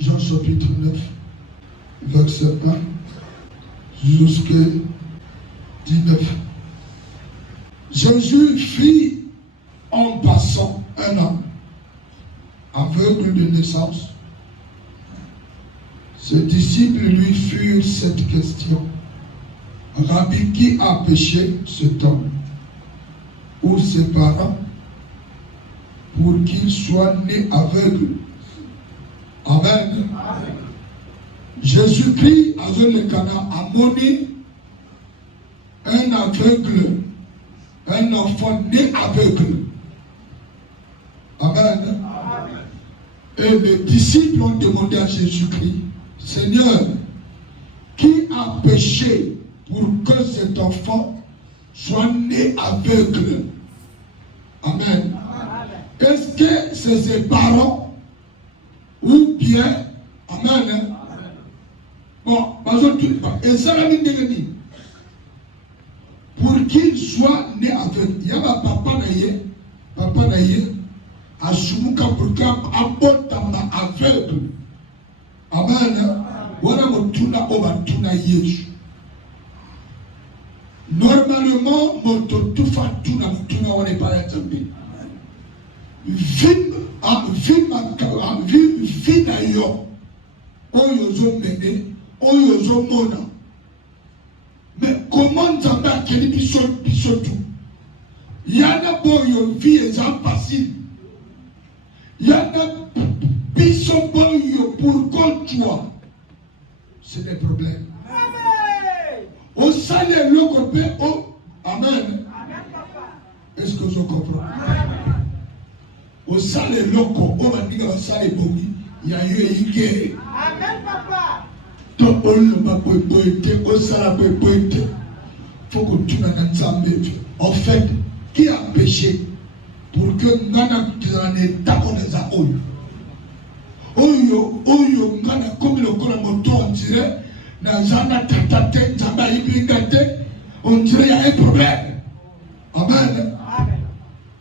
Jean chapitre 9, verset 1 jusqu'à 19. Jésus fit en passant un homme aveugle de naissance. Ses disciples lui firent cette question. Rabbi, qui a péché, cet homme ou ses parents pour qu'il soit né aveugle? Amen. Amen. Jésus-Christ avait le Cana a moni un aveugle, un enfant né aveugle. Amen. Amen. Et les disciples ont demandé à Jésus-Christ, Seigneur, qui a péché pour que cet enfant soit né aveugle? Amen. Est-ce que c'est ses parents ou bien, amen. Bon, et ça l'a mis pour qu'il soit né aveugle. Il y a un papa naïe, à Shumuka pour qu'il soit aveugle. Amen. Voilà mon tuna oba tuna yesu. Normalement, mon tufa tuna on est pas là. Vim na yo oyo zo mene oyo zo mona. Mais comment Nzambe akeli biso tout? Yana boyo vie est facile. Yana biso boyo pour contre c'est des problèmes. Au salaire le copé oh amen. Est-ce que vous comprenez? Au salaire loco, on va dire au salaire bomi, il y a eu une guerre. Amen, papa. Donc, on ne va pas poéter, au salaire poéter. Il faut que tu n'as pas en fait, qui a péché pour que Nana Tizane taco des aoyo? Oyo, Nana, comme le colamoto, on dirait, Nazana tatate, Zamba ibingate, on dirait qu'il y a un problème. Amen.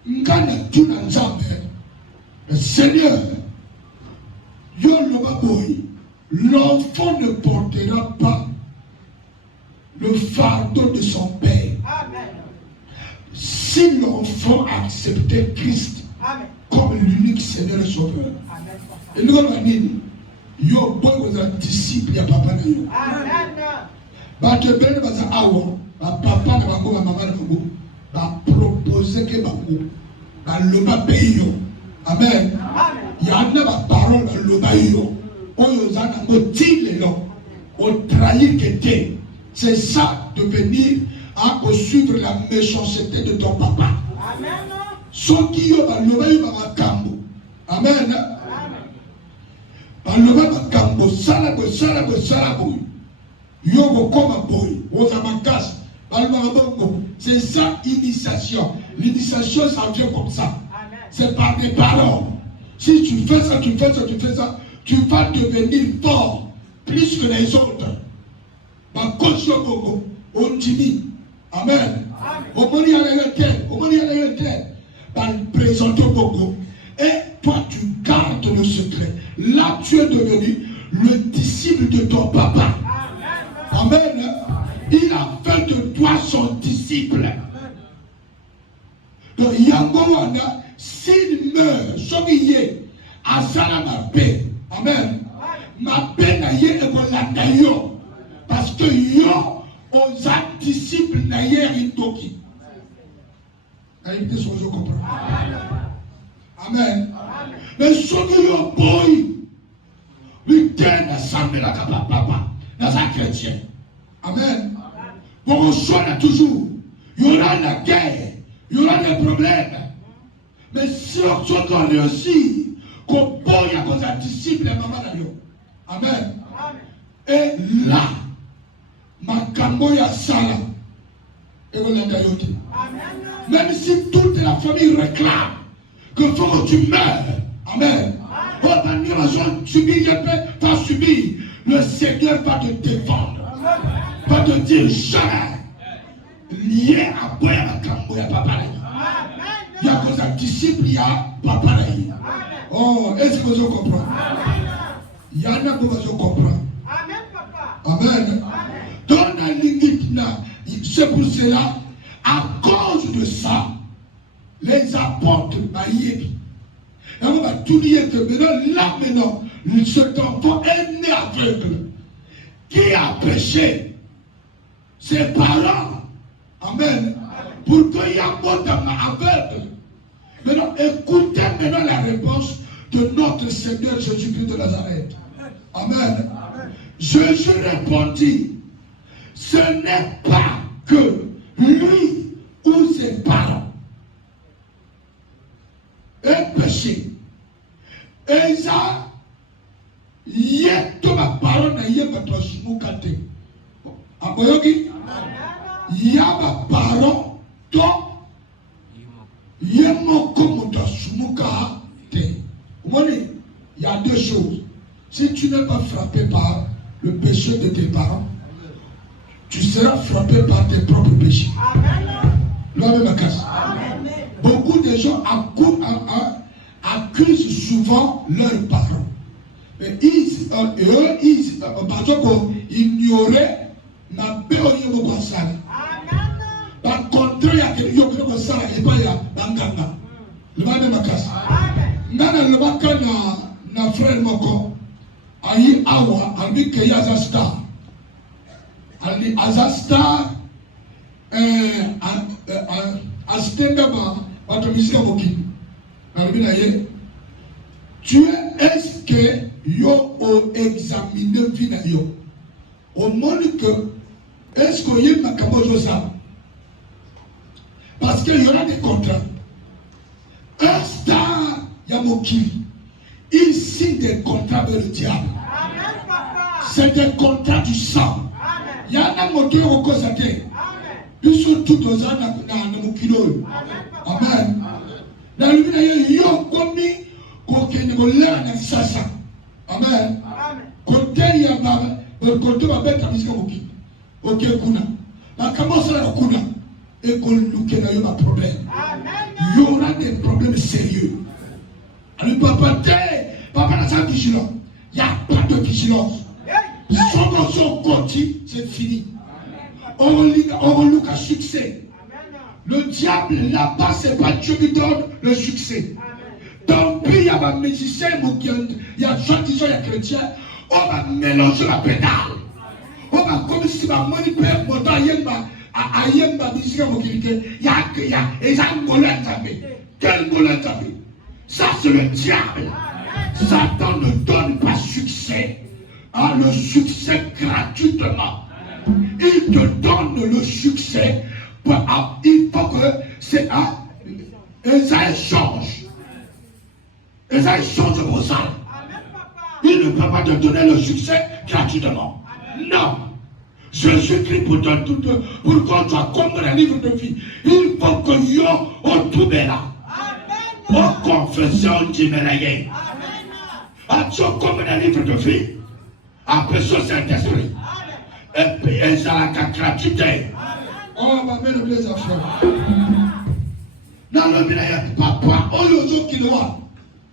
Nana, tu n'as jamais. Le Seigneur, l'enfant ne portera pas le fardeau de son père. Amen. Si l'enfant acceptait Christ Amen. Comme l'unique Seigneur et Sauveur, et nous allons dire, yo boy was a disciple à papa na yo. Amen. Ba te bene ba sa awo, ba papa na ba ko ba mama na ko, ba proposer que ba loba payo. Amen. Il y a une parole dans le baillot. C'est ça de venir à suivre la méchanceté de ton papa. Amen. Ceux qui ont le baillot va cambo. Amen. Dans le baillot salabo. Yogo comme boy. C'est ça l'initiation. L'initiation ça vient comme ça. C'est par des paroles. Si tu fais ça, tu vas devenir fort, plus que les autres. Ma coach Bogo, on dit, Amen. Au moni à l'intérieur, présenter Bogo. Et toi, tu gardes le secret. Là, tu es devenu le disciple de ton papa. Amen. Il a fait de toi son disciple. Donc, Yangowana, s'il meurt, sommillé, à ça ma paix. Amen. Ma paix n'a yé et mon yo. Parce que yo, aux disciples n'a yé rindoki. Amen. Mais sommillé yo boy, lui donne assemblée la papa, dans un chrétien. Amen. Pour qu'on soit toujours, il y aura la guerre, il y aura des problèmes. Mais si on réussit, qu'on boit à cause d'un disciple et maman d'ailleurs. Amen. Et là, ma camboya sala. Et on l'a dit. Même si toute la famille réclame que faut que tu meurs. Amen. Tu vas subir. Le Seigneur va te défendre. Va te dire jamais. Lié à boire à camboya papa. Il y a cause un disciple, il y a papa. Oh, est-ce que vous comprenez? Il y en a qui vous comprendre. Amen, papa. Amen. Dans la limite, c'est pour cela, à cause de ça, les apôtres maïebi. On va tout dire que maintenant, cet enfant est né aveugle. Qui a péché? Ses parents. Amen. Pour qu'il y ait un mot aveugle. Maintenant, écoutez maintenant la réponse de notre Seigneur Jésus-Christ de Nazareth. Amen. Jésus répondit, ce n'est pas que lui ou ses parents aient péché. Et ça, il y a tout ma parole, il y a votre soumukate. Aboyogi, il y a ma parole, donc, il y a mon commandant soumukate. Il y a deux choses. Si tu n'es pas frappé par le péché de tes parents, tu seras frappé par tes propres péchés. Beaucoup de gens accusent souvent leurs parents. Mais ils ignoraient la paix au niveau de ça. Par contre, il y a quelqu'un qui a ça et pas il y a Banganga. Le même Makas. Nana le Baka na frère Moko. Ayi awa albi ke Azasta. Ali Azasta astenda ba watomisika moki. Albi na ye. Tu est-ce que yo o examiner vina yo? Au monde que est-ce que y a makamozo ça? Parce qu'il y aura des contrats. Un star Yamoki, il signe des contrats avec le diable. C'est des contrats du sang. Il y a un moteur au Kosate. Ils sont tous aux ans dans le kilo. Amen. Dans le milieu, il y a un commis qui est sasa. Amen. Côté il y a un côté ma bête à musique moki. Ok kuna. La commence à la kuna. Et qu'on nous qu'il y a un problème. Il y aura des problèmes sérieux. Alors papa n'a pas de vigilance. Il n'y a pas de vigilance. Son côté, c'est fini. On look à succès. Le diable là-bas, c'est pas Dieu qui donne le succès. Tant pis, il y a un musicien, il y a des gens qui sont chrétiens, on va mélanger la pédale. On va comme si ma manipuler mon temps, Ayemba musique mobilité, il y a un moulin tapé. Quel moulin tapé? Ça c'est le diable. Satan ne donne pas succès. Le succès gratuitement. Il te donne le succès. Il faut que c'est Esaïe change. Esaïe change pour ça. Il ne peut pas te donner le succès gratuitement. Non. Jésus-Christ pour qu'on soit comme le livre de vie. Il faut que yo au tout là. Pour confession du mélaye. Action comme le livre de vie. Après ça, Saint-Esprit. Et puis, il y a la gratuité. Oh, ma mère, les affaires. Dans le mélaye, papa, on y a qui le voit.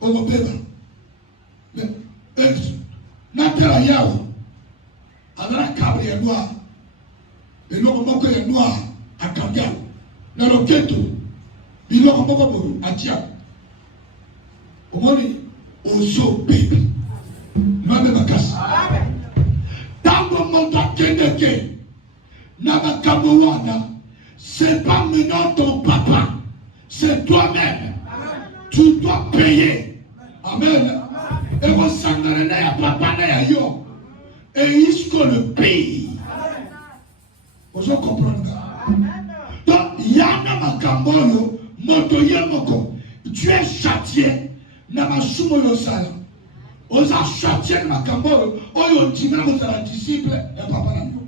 On va payer. Mais, Nathalie Yao. Adana kabri ya noir. Biloko moko ya noir akambia. Na roketo. Biloko moko boru atia. Omoni ozo baby. Mame makasi. Tango monta kendeke. Na makambo wana. C'est pas maintenant ton papa. C'est toi-même. Tu dois payer. Amen. Et vous s'en ya papa na ya yo. Et jusqu'au le pays. Vous comprenez ça? Donc, il y a un makamboyo, motoye moko. Tu es châtié, nama sumo yo sala. Osa châtié makamboyo, oyo tima la disciple, et papa na yo.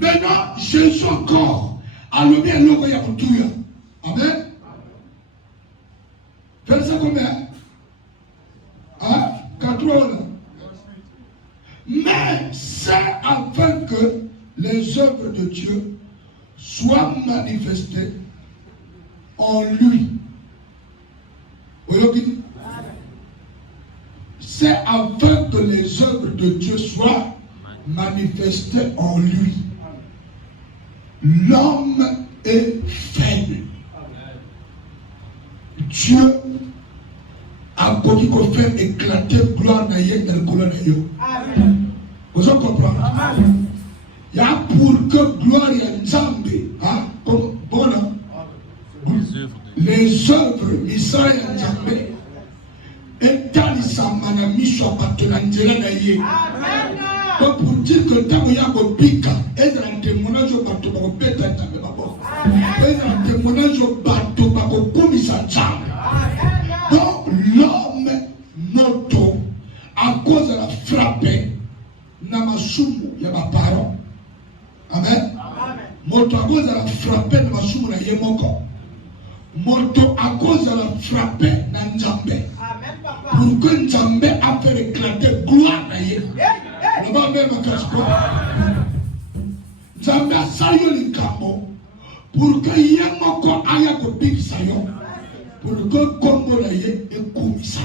Maintenant, Jésus encore, a le bien logo ya kutuya. Amen. Verset combien? 4 Mais c'est afin que les œuvres de Dieu soient manifestées en lui. Vous voyez c'est afin que les œuvres de Dieu soient manifestées en lui. L'homme est faible. Dieu a connu qu'on fait éclater gloire naïe dans le colonne. Vous comprenez? Il y a pour que gloire et Nzambe, comme bon, les œuvres Israël Nzambe, et dans les samanami soit partenaire naïe. Donc pour dire que tant qu'il y a un pica, et un témoignage au bateau pour péter un tableau, et un témoignage au bateau pour commissaire Nzambe. Donc l'homme moto à cause de la frappe namasumu ya baparo. Amen. Moto à cause de la frappe namasumu na yemoko. Moto à cause de la frappe na Nzambe. Pour que Nzambe a fait éclater gloire na ye. Ne va même pas Nzambe a sayo likambo pour que yemoko aya ko big sayo. Pour que Congo na ye et commissaire.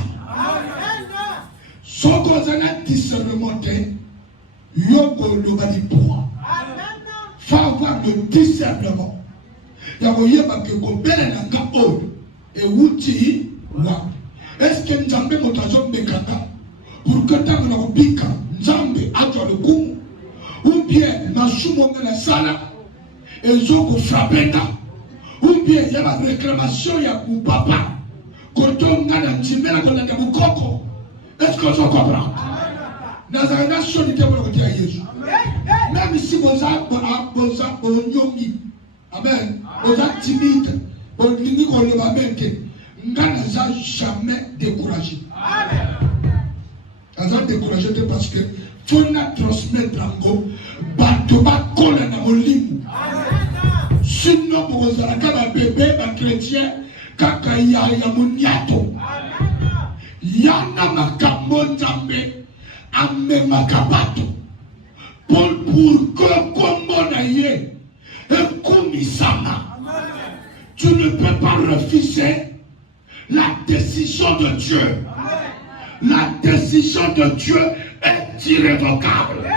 Son concernant discernement, yoko le badi pour. Faut avoir le discernement. Yagoye bake ko bele na ka o et wuti wa. Est-ce que Nzambe motazo mekanga pour que tant na bika Nzambe ato le coup ou bien na sumo na sala et zoko frappeta. Ou bien il y a la réclamation, il y a pour papa. Quand on a un petit peu de coco, est-ce que vous comprenez? Dans la nation, il était pour le Jésus. Même si vous avez yomi, amen, vous êtes timide, vous êtes timide, vous n'avez jamais découragé. Vous avez découragé parce que il faut transmettre en gros, bateau va coller dans mon limbo. Sinon, pour vous avez un bébé, un chrétien, kaka ya muniato. Yana makambo Nzambe, ame makabato. Pour que kombo na ye, komisama. Tu ne peux pas refuser la décision de Dieu. La décision de Dieu est irrévocable.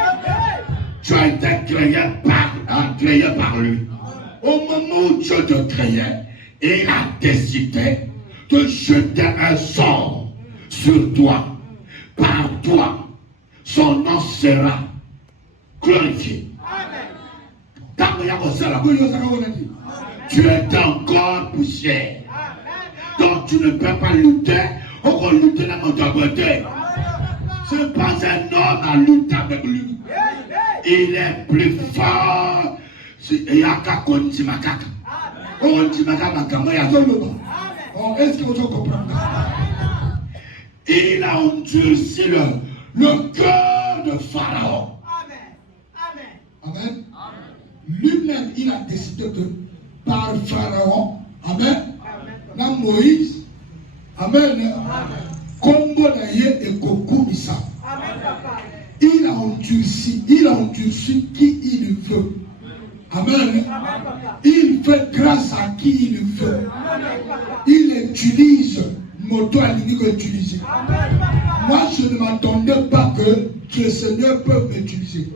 Tu as été créé par lui. Au moment où Dieu te créait, il a décidé de jeter un sort sur toi. Par toi, son nom sera glorifié. Tu es encore poussière. Donc tu ne peux pas lutter. On va lutter dans mon côté. Ce n'est pas un homme à lutter avec lui. Il est plus fort. Est-ce que vous comprenez? Il a endurci le cœur de Pharaon. Amen. Lui-même, il a décidé que par Pharaon, amen, dans Moïse, amen, Combo Naye et Kokoumissa. Il a endurci qui il veut. Amen. Il fait grâce à qui il veut. Il utilise moto aligné que utiliser. Moi, je ne m'attendais pas que le Seigneur peut m'utiliser.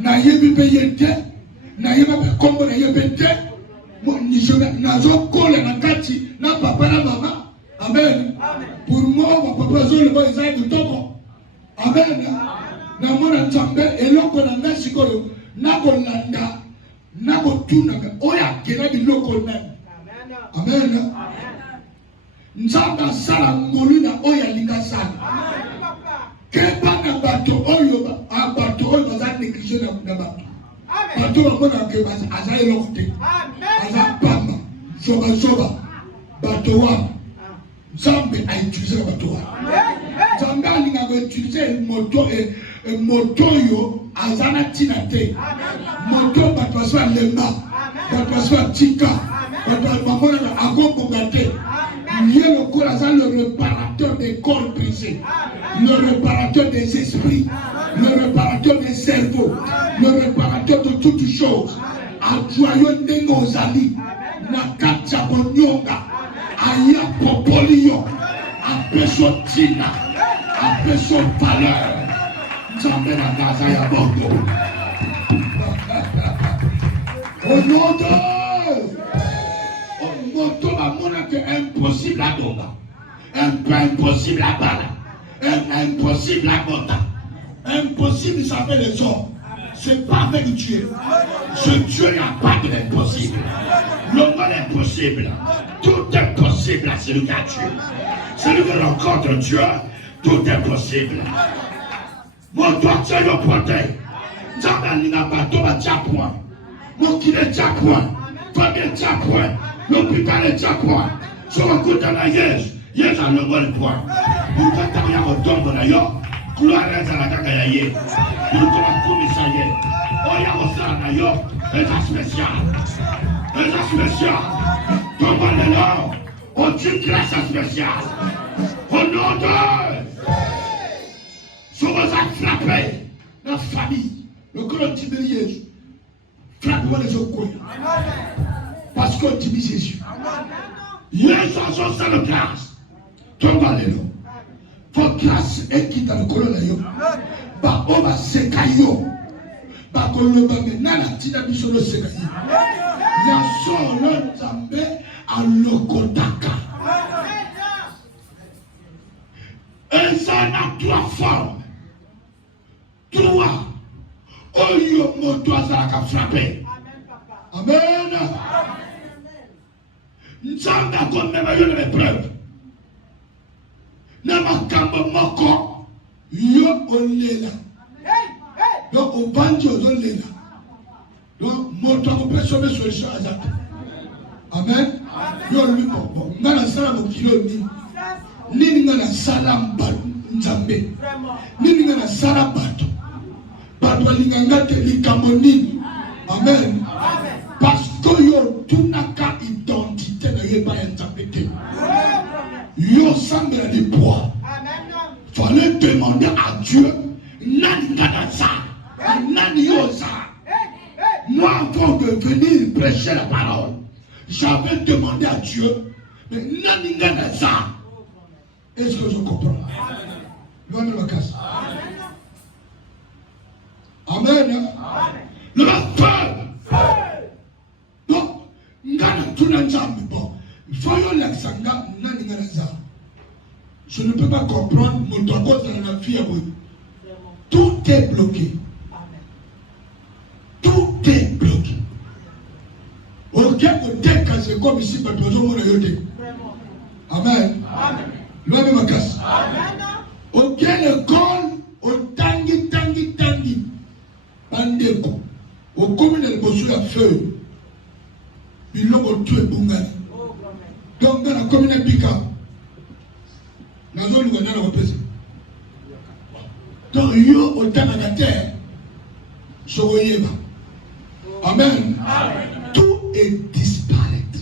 Nayebi payete, nayebi kombo nayebi te, nazo kole na kati na papa na maman. Amen. Pour moi, mon papa zo le bon Isaïe du toko. Amen. Na mona Nzambe eloko na nga sikoyo na kolanda na kotuna oya kena biloko na. Amen. Nzambe sala ngolu na oya linga sana. Keba na bato oyo baza négligé na bato. Bato bamona ke aza eloko te. Aza pamba, soba bato wa. Nzambe a utilisé bato wa. Nzambe alinga ko utiliser moto yo azana tina te. Moto bato so lemba, bato so tika, bato bamona akokonga te. Lié le corps à le réparateur des corps brisés, le réparateur des esprits, le réparateur des cerveaux, le réparateur de toutes choses. Adjoyon Nengozali, Nakacha Bonyonga, Aya Popolio, Apesotina, après son valeur. Nzambe na Gaza ya Bordeaux. Au nom de moto bamona que impossible à Donga, un peu impossible à Bala, impossible à Bota, impossible ça fait les hommes. C'est pas avec Dieu. Ce Dieu n'a pas de l'impossible. Le monde est possible. Tout est possible à celui qui a Dieu. Celui qui rencontre Dieu, tout est possible. Mon doigt tient le portail. Nzambe n'a pas de point. Mon qu'il est déjà point. Famille est déjà point. L'hôpital est déjà point. Sur un coup de la Yes a le bon point. Pour que tu aies un tombe là, gloire à la Kagaye. Pour que tu aies un oya osana yo, eza spécial. Tombe là, on dit grâce spéciale. Au nom de sur vos actes frappés, la famille, le grand Tibérius, frappe-moi les autres coins. Parce qu'on dit Jésus. Il y a une chanson sans le grâce. Tombe là. Votre grâce est qui dans le colonne. Bah, on va s'écailler. Bah, qu'on le va maintenant, la tina biso le s'écailler. Il y a son nom Nzambe à l'Okotaka. Et ça a trois formes. Trois. Oyo moto azalaka frappé. Amen. Nzambe akomema yo na épreuve. Na makambo moko yo olela. Donc au bandi ozolela. Donc moto akopesa be solution azata. Amen. Yo lui bon. Ngana sala mokilo ni. Nini ngana sala mbalu Nzambe. Nini ngana sala bato. Bato alinganga te likambo nini. Amen. Parce que yo tunaka identité na yo ba Nzambe te. Yo semble des poids. Fallait demander à Dieu nani ngana ça. Nani yo ça. Moi avant de venir prêcher la parole, j'avais demandé à Dieu mais nani ngana ça. Est-ce que je comprends? Loin de la casse. Amen. Le feu. Donc, ngana tuna Nzambe bon. Voyons l'accent nani ngana ça. Je ne peux pas comprendre mon temps dans la vie. Tout est bloqué. Tout est bloqué. Ok, côté quand c'est comme ici, pas besoin de yote. Amen. Loin de ma casse. Ok, l'école, au tangi. Bandeko. Au commune de Bossou la feuille. Il l'a tué Bungani. Donc dans la commune de Bika. La zone où on a la reprise. Donc yo au temps de la terre. Soyez-va. Amen. Tout est disparaître.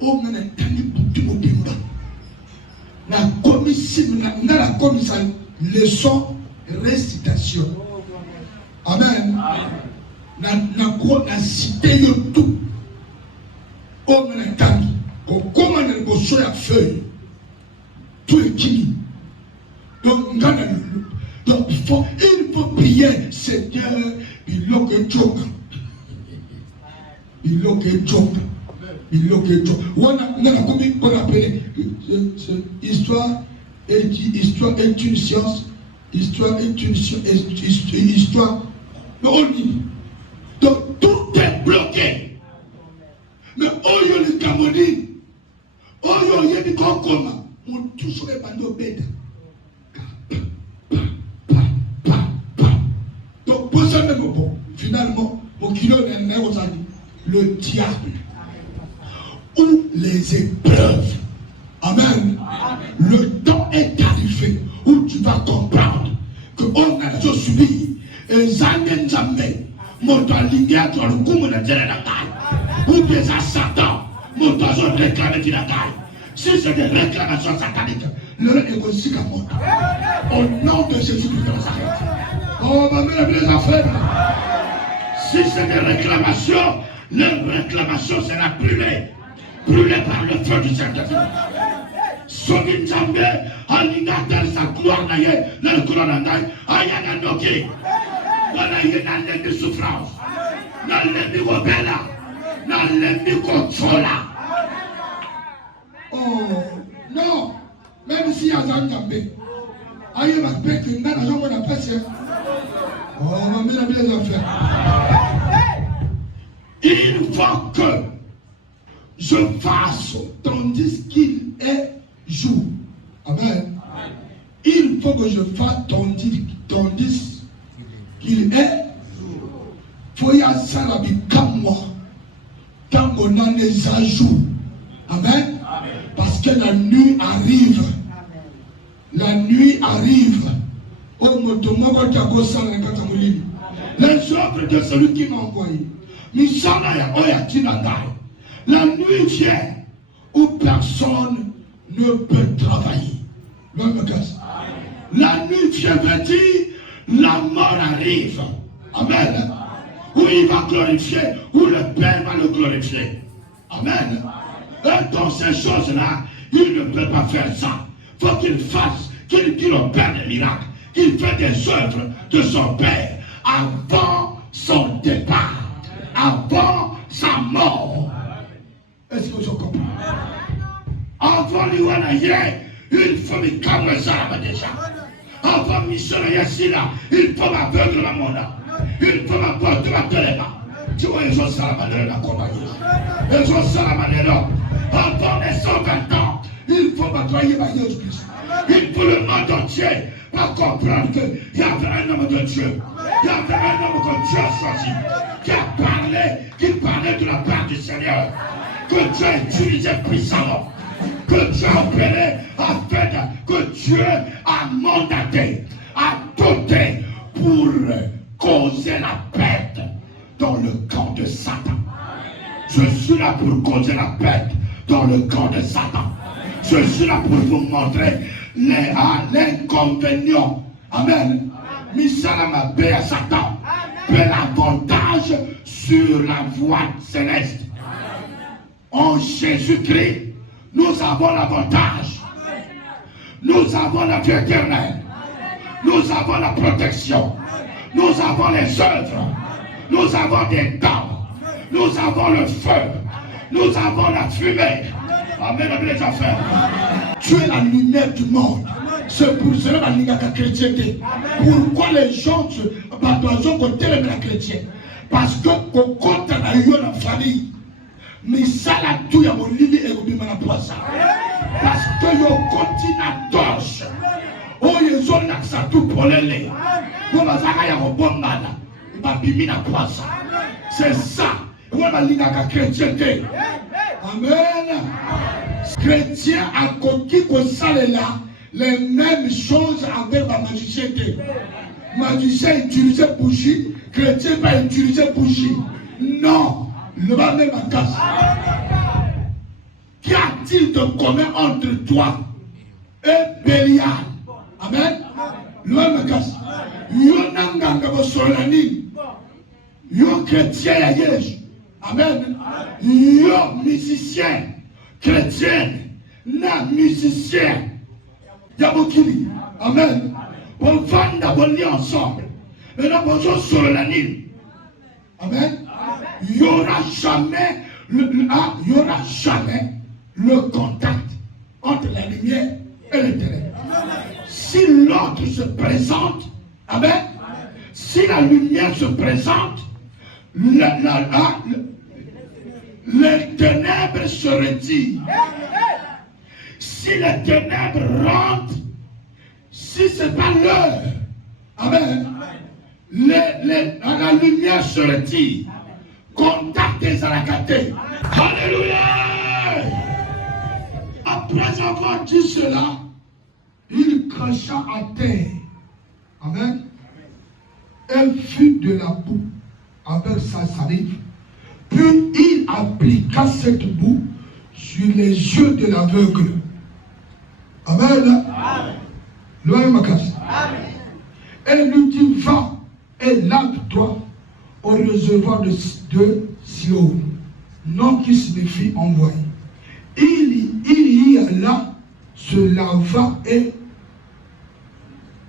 Oh, on a tangi pour tout bimba. La commission, la commission, leçon, récitation. Amen. Na cité yo tout. Oh, on a tangi. Comment on a besoin de feuille. Tout est qui. Donc, il faut prier, Seigneur, il faut que Job. On a combien qu'on appelle histoire est une science. Histoire est une science. Histoire. Donc, tout est bloqué. Mais Oyo le Cameroun, Oyo Yedi Kokoma, on touche les bandeaux bêtes. Donc, pour ça même, bon, finalement, mon kilo n'est le diable ou les épreuves. Amen. Le temps est arrivé où tu vas comprendre que on a déjà subi et Zanen Zambé, mon temps ligne à toi, le coup, mon intérêt la taille. Ou bien à Satan, mon temps réclame la taille. Si c'est des réclamations sataniques, le est aussi qu'à mon temps. Au nom de Jésus de Nazareth. Oh, ma mère, les affaires. Si c'est des réclamations, leur réclamation sera brûlée par le feu du Saint-Esprit. Soki Nzambe Alingatel sa gloire na ye, na le couronne na ye, ayana noki. Wana ye na l'ennemi souffrance, na l'ennemi rebelle, na l'ennemi contrôle. Oh, non, même si y a un gambé, aïe ma paix, tu n'as pas jamais la paix. Oh, ma mère a bien les affaires. Il faut que je fasse tandis qu'il est jour. Amen. Il faut que je fasse tandis qu'il est jour. Faut y avoir ça la vie comme moi. Quand on a les ajouts. Amen. Parce que la nuit arrive. La nuit arrive. Les œuvres de celui qui m'a envoyé. La nuit vient où personne ne peut travailler. La nuit vient veut dire la mort arrive. Amen. Où il va glorifier, où le Père va le glorifier. Amen. Et dans ces choses-là, il ne peut pas faire ça. Il faut qu'il fasse, qu'il opère des miracles, qu'il fait des œuvres de son Père avant son départ, avant sa mort. Est-ce que je comprends? Avant l'Iwanaye, il faut me calmer ça déjà. Avant missionnaire ici là, il faut m'aveugle la monde. Il faut m'apporter ma téléma. Tu vois, ils ont ça la manière d'accompagner. Ils ont ça la manière. Avant les 120 ans, il faut m'attrayer ma Jésus-Christ. Il faut le monde entier pour comprendre qu'il y avait un homme de Dieu. Il y avait un homme que Dieu a choisi. Qui parlait de la part du Seigneur. Que Dieu utilisait puissamment. Que Dieu a opéré afin que Dieu a mandaté, a doté pour causer la perte dans le camp de Satan. Je suis là pour causer la perte dans le camp de Satan. Je suis là pour vous montrer l'inconvénient. Amen. Misalama paix à Satan. Paix l'avantage sur la voie céleste. En Jésus-Christ, nous avons l'avantage. Nous avons la vie éternelle. Nous avons la protection. Nous avons les œuvres. Nous avons des dents. Nous avons le feu. Nous avons la fumée. Amen, les affaires. Tu es la lumière du monde. C'est pour cela que la chrétienté. Pourquoi les gens doivent côté la chrétienne? Parce que quand on a eu la famille, mais ça la tout y a mon lit et au la poisse. Parce que yo continue à torche. Oh, ils ont ça tout pour les lait. Pour ma zaga ya bon mana. Il va bimi la poisse. C'est ça. On va lire la chrétienté. Amen. Chrétien a conquis qu'on s'allait là les mêmes choses avec la magicienté. Magicien utilisait bougie, chrétien pas utiliser bougie. Non, ne va même pas casser. Qu'y a-t-il de commun entre toi et Bélial? Amen. Le même casse. Yo nanganga bo solani. Yo chrétien ya Yesu. Amen. Yo musicien, chrétien, na musicien. Yabokili. Amen. On va d'abord ensemble. Et là, on va sur la Nil. Amen. Il n'y aura jamais le contact entre la lumière et le ténèbres. Si l'autre se présente, amen. Si la lumière se présente, les ténèbres se retirent. Si les ténèbres rentrent, si ce n'est pas l'heure, amen, la lumière se retire. Contact des arakatés. Alléluia. Après avoir dit cela, il cracha à terre. Amen. Elle fut de la boue avec sa salive. Puis il appliqua cette boue sur les yeux de l'aveugle. Amen. Amen. Elle lui dit, va et lave-toi au réservoir de Siloam, nom qui signifie envoyé. Il y alla, se lava et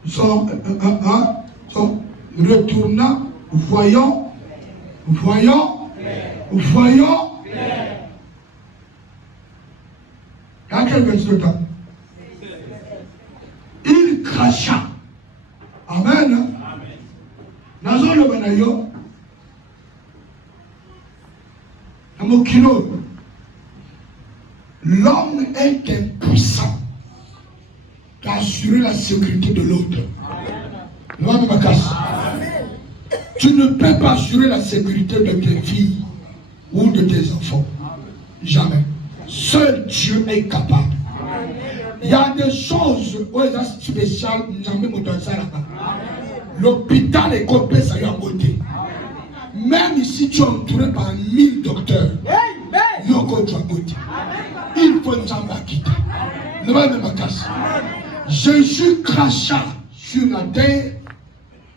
sont retournant, voyant. À quel verset de temps? Il cracha. Amen. Nazolo banayo. Namokino. L'homme est impuissant d'assurer la sécurité de l'autre. Tu ne peux pas assurer la sécurité de tes filles ou de tes enfants. Jamais. Seul Dieu est capable. Il y a des choses spéciales. L'hôpital est coupé, ça y est en beauté. Même si tu es entouré par 1000 docteurs, il faut nous en quitter. Jésus cracha sur la terre,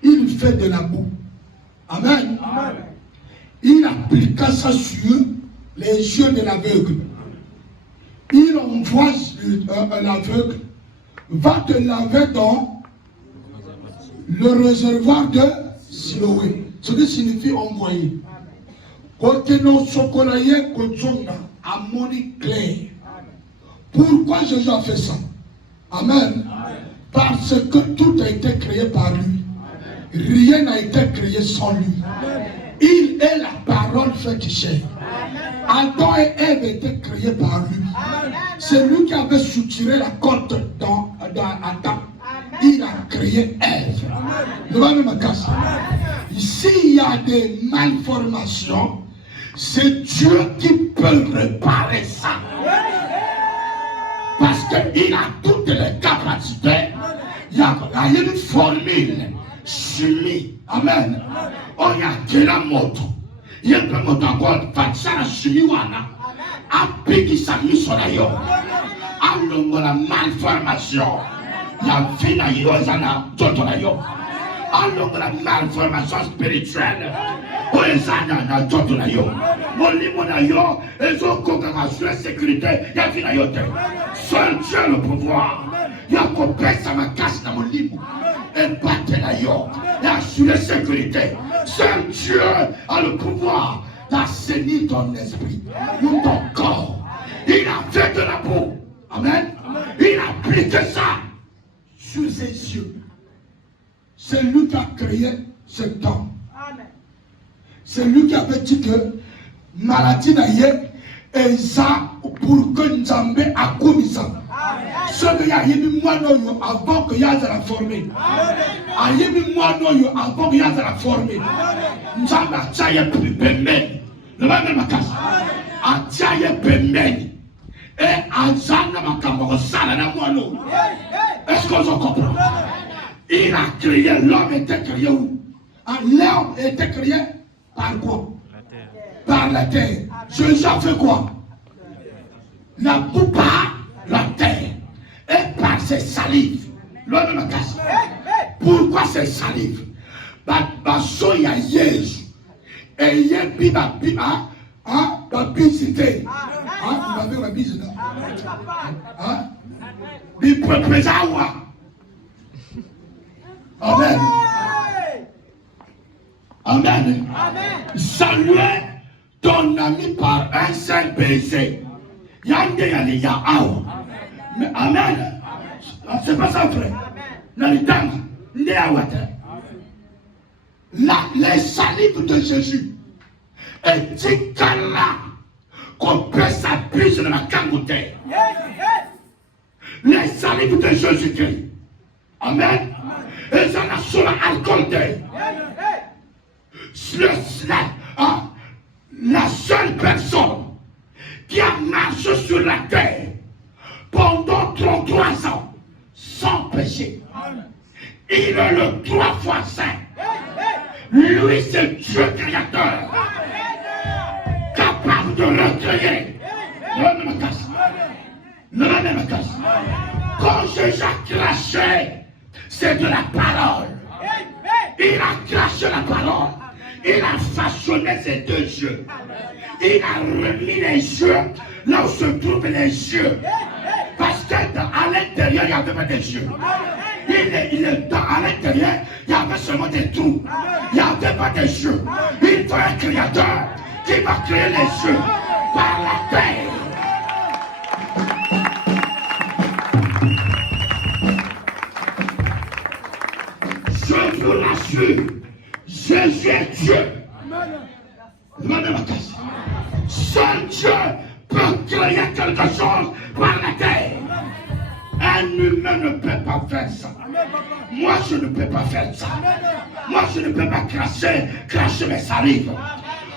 il fait de la boue. Amen. Il appliqua ça sur les yeux de l'aveugle. Il envoie l'aveugle, va te laver dans le réservoir de Siloé. Ce qui signifie envoyer. Côté nos chocolaye, kotsonga, amoni clair. Pourquoi Jésus a fait ça? Amen. Parce que tout a été créé par lui. Rien n'a été créé sans lui. Il est la parole faite chair. Adam et Ève étaient créés par lui. C'est lui qui avait soutiré la corde dans Adam. Il a créé Ève. S'il y a des malformations, c'est Dieu qui peut réparer ça. Parce qu'il a toutes les capacités. Il y a une formule chimie. Amen. On y a de la moto. Il y a une moto encore. Fatsa la chimie wana. Apiki sa mission la yo. Alongo la malformation. Il y a vina yo zana toto la yo. Alongo la malformation spirituelle. Oezana na toto la yo. Molimo na yo. Ezo kokaka sur la sécurité. Il y a vina yo te. Seul Dieu a le pouvoir. Il y a coupé sa ma casse dans mon lit. Et battre la yo. Et assurer sécurité. Seul Dieu a le pouvoir d'assainir ton esprit ou ton corps. Il a fait de la boue. Amen. Il a appliqué ça sur ses yeux. C'est lui qui a créé ce temps. C'est lui qui avait dit que maladie naïe et ça pour que Nzambe a commis ça. Ce que y a eu moi avant que y a la formée. A eu moi avant que y a la formée. Nzambe a tchaye pemben. Le même makas. A tchaye pemben. Et a zana makambo sala na moano. Est-ce qu'on se comprend? Il a créé, l'homme était créé où? L'homme était créé par quoi? Par la terre. Jésus a fait quoi? La boue par la terre. Et par ses salives. L'homme me casse. Pourquoi ses salives? Baso ya Yesu. Et il y a biba bisité. Vous avez la bise là? Biprezawa. Amen. Amen. Saluez ton ami par un seul baiser. Yande yale ya awa. Mais amen. C'est pas ça, frère. Nalitanga. Nde awata. Les salives de Jésus. Et tikala. Qu'on peut s'appuyer dans la kangoute. Les salives de Jésus-Christ. Amen. Et ça n'a sur l'alcool. La seule personne qui a marché sur la terre pendant 33 ans sans péché. Il est le 3 fois saint. Lui, c'est Dieu créateur. Capable de recréer. Ne me casse. Ne me casse. Quand Jésus a craché, c'est de la parole. Il a craché la parole. Il a façonné ses deux yeux. Il a remis les yeux là où se trouvent les yeux. Parce qu'à l'intérieur, il y avait des yeux. À l'intérieur, il y avait seulement des trous. Il n'y avait pas des yeux. Il faut un créateur qui va créer les yeux par la terre. Je vous l'assure, Jésus est Dieu. Seul Dieu peut créer quelque chose par la terre. Un humain ne peut pas faire ça. Moi, je ne peux pas faire ça. Moi, je ne peux pas cracher mes salives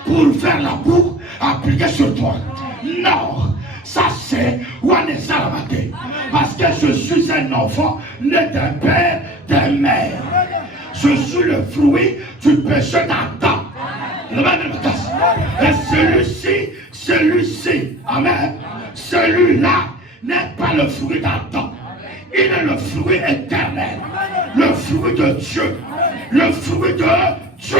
pour faire la boue appliquée sur toi. Non, ça c'est Wane Salamate. Parce que je suis un enfant né d'un père, d'un mère. Je suis le fruit du péché d'Adam. Et celui-ci, amen, celui-là n'est pas le fruit d'Adam. Il est le fruit éternel, le fruit de Dieu, le fruit de Dieu.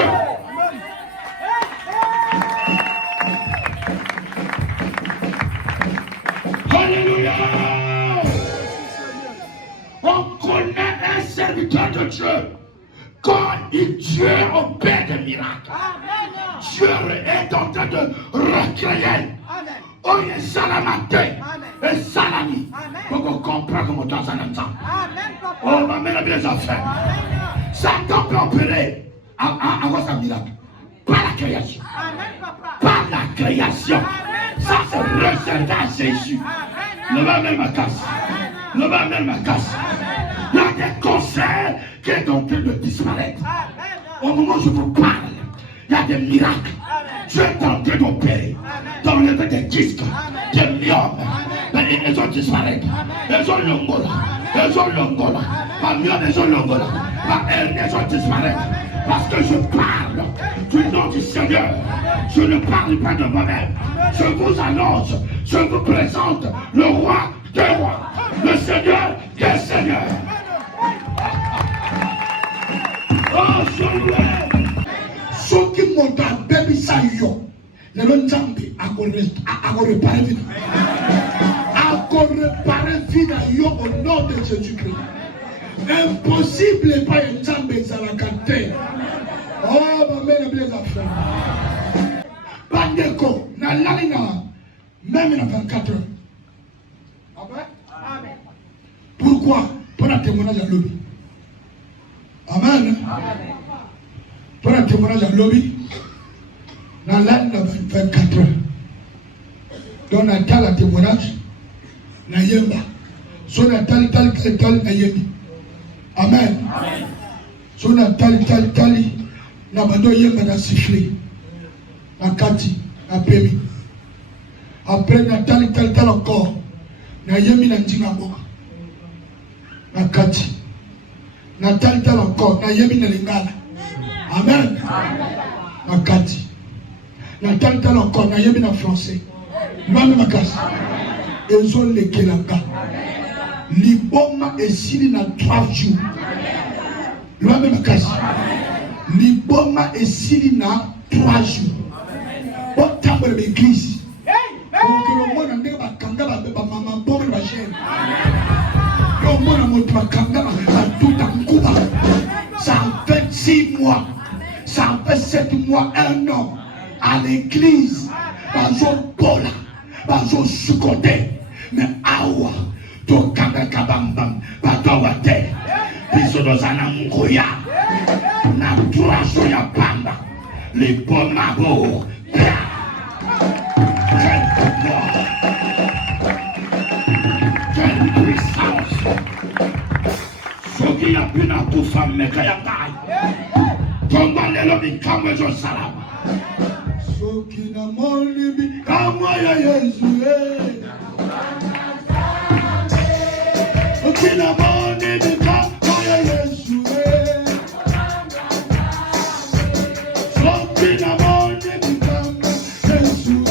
Alléluia! On connaît un serviteur de Dieu. Quand Dieu opère des miracles, Dieu est en train de recréer. Oh, il est salamate et salami. Pour qu'on comprenne comment tu as ça. Oh, ma mère a bien les affaires. Satan peut opérer à quoi ça miracle? Pas la création. Pas la création. Ça c'est réservé à Jésus. Ne va même ma casse. Ne va même ma casse. Il y a des concerts qui est en train de disparaître. Au moment où je vous parle, il y a des miracles. Dieu est en train d'opérer. D'enlever des disques, des myomes. Ils ont disparu. Ils ont l'ongola. Ils ont l'ongola. Pas myome, ils ont l'ongola. Pas elle, ils ont disparu. Parce que je parle du nom du Seigneur. Je ne parle pas de moi-même. Je vous annonce, je vous présente le roi des rois, le Seigneur des seigneurs. Oh, ceux qui montent à Baby Sayo, les Lonzambi, à réparer vie. À réparer vie au nom de Jésus-Christ. Impossible n'est pas un Zambé à la cantine. Oh, ma mère, les affaires. Bandeko, na lalina, même dans 24 heures. Amen. Pourquoi? Pour un témoignage à lobby. Amen. Pour un témoignage à lobby, dans l'année de 24 heures. Donc, on a tel témoignage, na yemba. So, on a tel na yembi. Amen. So, on a tel, na bando yemba na sifflé. Na kati, na pemi. Après, na tel encore. Na yembi na njinga boka. Na kati. Na tel encore. Na yembi na lingala. Amen. Na kati. Na tel encore. Na yembi na français. Mame makasi. Ezo lekelanga. Liboma esili na 3 jours. Mame makasi. Liboma esili na 3 jours. Bon temps de l'église. Pour que le monde ait un kanga ba maman pauvre ba chaîne. Le monde a montré kanga ba tout en Cuba. Ça fait 6 mois. Ça fait 7 mois, 1 an à l'église. Bazo Bola, bazo Sukote, mais awa to kanga kabambam, batawate. Biso dozana mkuya. Na 3 jours ya pamba. Les bons mabours. Quelle puissance! Ce qui a pu na tout femme, mais qu'il y a taille. Comment les lobbies, comme je salama. Ce qui n'a mon libi, comme moi, Jésus. Ce qui n'a mon libi, comme moi, Jésus. Ce qui n'a mon libi, comme Jésus.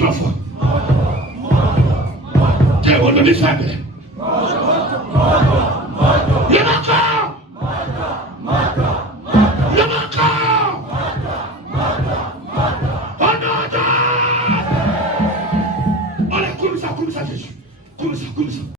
trois fois. Tell what to defend.